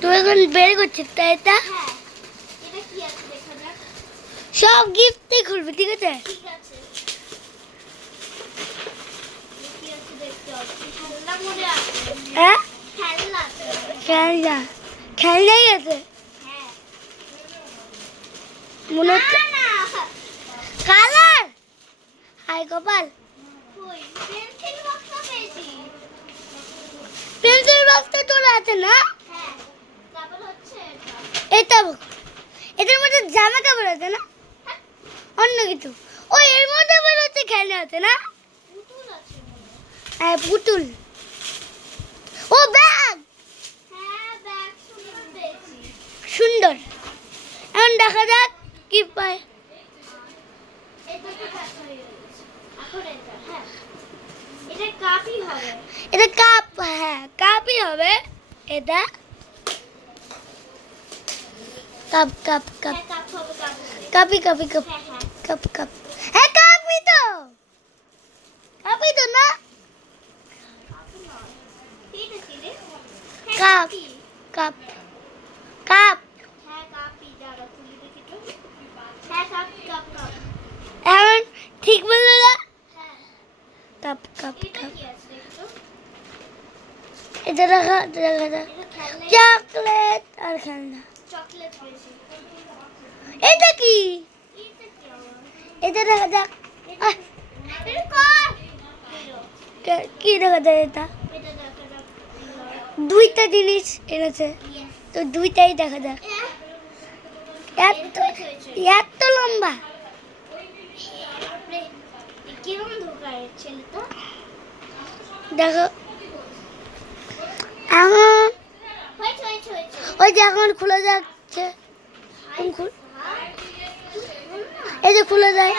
তুই এখন বের করছিস তাই তা সব গিফটই খুলবি ঠিক আছে হ্যাঁ খেলনা খেলনাই আছে মনে হচ্ছে কালার হাই কপাল পেন্সিল বক্সটা তোলা আছে না এটা এটার মধ্যে জামা কাপড় আছে না অন্য কিছু ও এর মধ্যে বেরোচ্ছে খেলনা আছে না হ্যাঁ পুতুল ও ব্যাগ সুন্দর এখন দেখা যাক কি পায় এটা কাপ হ্যাঁ কাপই হবে এটা কাপ কাপ কাপ কাপি কাপি কাপ কাপ কাপ হ্যাঁ কাপই তো না কাপ কাপ কাপ এখন ঠিক বললো না কাপ কাপ কাপ এটা দেখা চকলেট আর খেলনা এটা কি এটা দেখা যাক কি দেখা যায় এটা দুইটা জিনিস এনেছে তো দুইটাই দেখা যাক এত লম্বা দেখো এখন ওই যে এখন খুলে যাচ্ছে এই যে খুলে যায়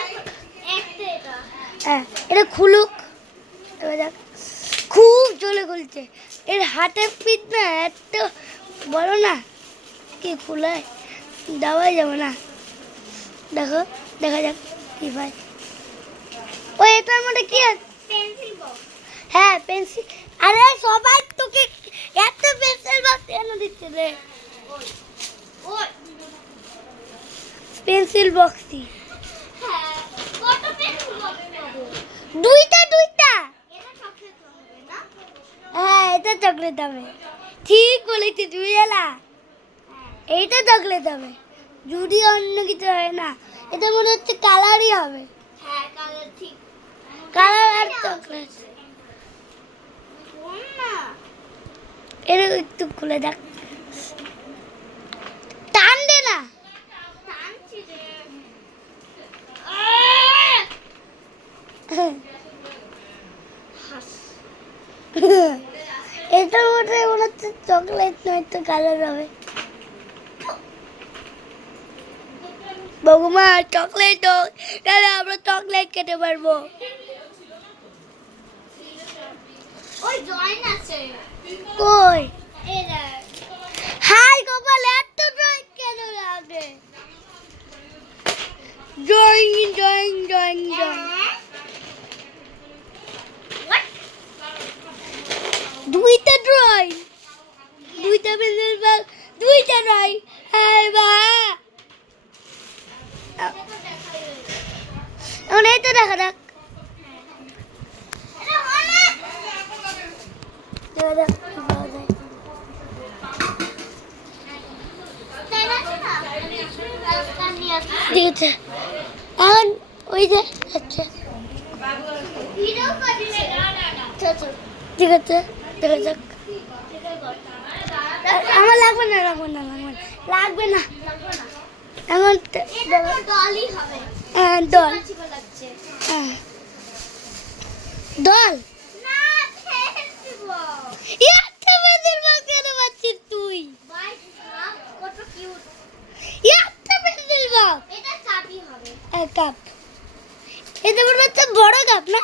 হ্যাঁ এটা খুলুক দেখ খুব জলে খুলছে এর হাতের পিঠ না এত বড় না কি খুলে দেওয়াই যাবে না দেখো দেখা যাক কি পাই ও এটার মধ্যে কি আছে হ্যাঁ পেন্সিল আরে সবাই তোকে এত পেন্সিল বক্স এনে দিচ্ছে রে পেন্সিল বক্সই দুইটা হ্যাঁ এটা চকলেট হবে ঠিক বলেছি তুই এলা এইটা চকলেট হবে যদি অন্য কিছু হয় না এটা মনে হচ্ছে কালারই হবে কালার আর চকলেট এটা একটু খুলে দেখ টান দে না এটার মধ্যে মনে হচ্ছে চকলেট নয়তো কালার হবে বগুমা চকলেট তাহলে আমরা চকলেট খেতে পারবো কই হাই গোপাল এত ড্রয়িং কেন লাগে ড্রয়িং দুইটা ড্রয়িং দুইটা পেন্সিল বক্স দুইটা ড্রয়িং হ্যাঁ বা এখন এই তো দেখা যাক ঠিক আছে এখন ওই যে আচ্ছা ঠিক আছে দেখা যাক আমার লাগবে না এখন দল দল তুই কাপ এটা মনে হচ্ছে বড় কাপ না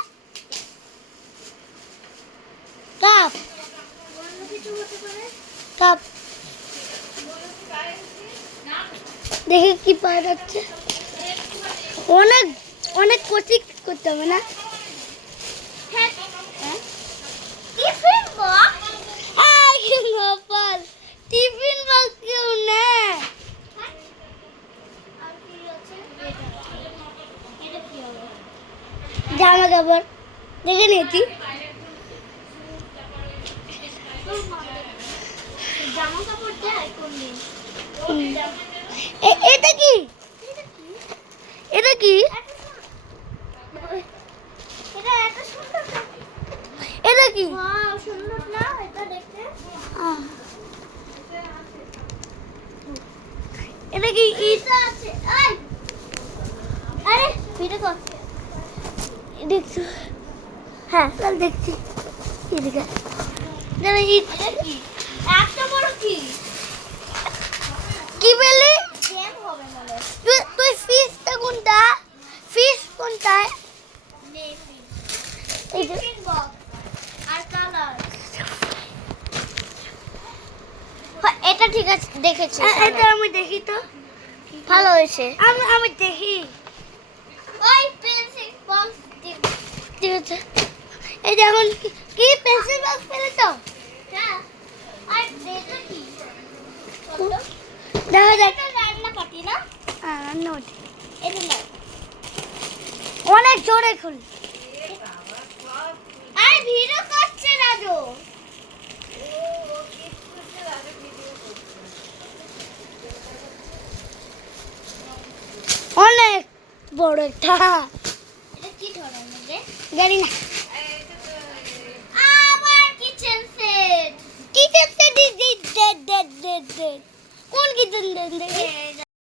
কাপ কাপ দেখে কি পাওয়া যাচ্ছে অনেক অনেক কোচিং করতে হবে না দেখে নিয়েছি। জামা কাপড় দেয় কোন দিন? এটা কি? এটা কি? এটা এত সুন্দর না? এটা কি? ওয়াও, সুন্দর না এটা দেখতে? এটা কি? এটা আছে। এই, আরে ভিডিও কর। দেখছো? হ্যাঁ, লাল দেখছি। এদিকে এটা কি? এত বড় কি? কি বললি? জ্যাম হবে মনে হয়। তুই ফিশটা কোনটা? ফিশ কোনটা? এই যে টিফিন বক্স আর কালার। এটা ঠিক আছে, দেখেছি। এটা আমি দেখি তো। ভালো হয়েছে। আমি দেখি। ওই পেন্সিল বক্স ঠিক আছে। এই যে এখন কি পেন্সিল বক্স পেলে তো? হ্যাঁ, আর এটা কি? দেখা যাক। এটা রান্না পাটি না? নোট এটা না। অনেক জোরে খুল। আরে ভিডিও করছে রাজু। অনেক বড় একটা এটা কি ধরনের রে? জানি না। আবার কিচেন সেট। কিচেন সেট কোন কিচেন সেট?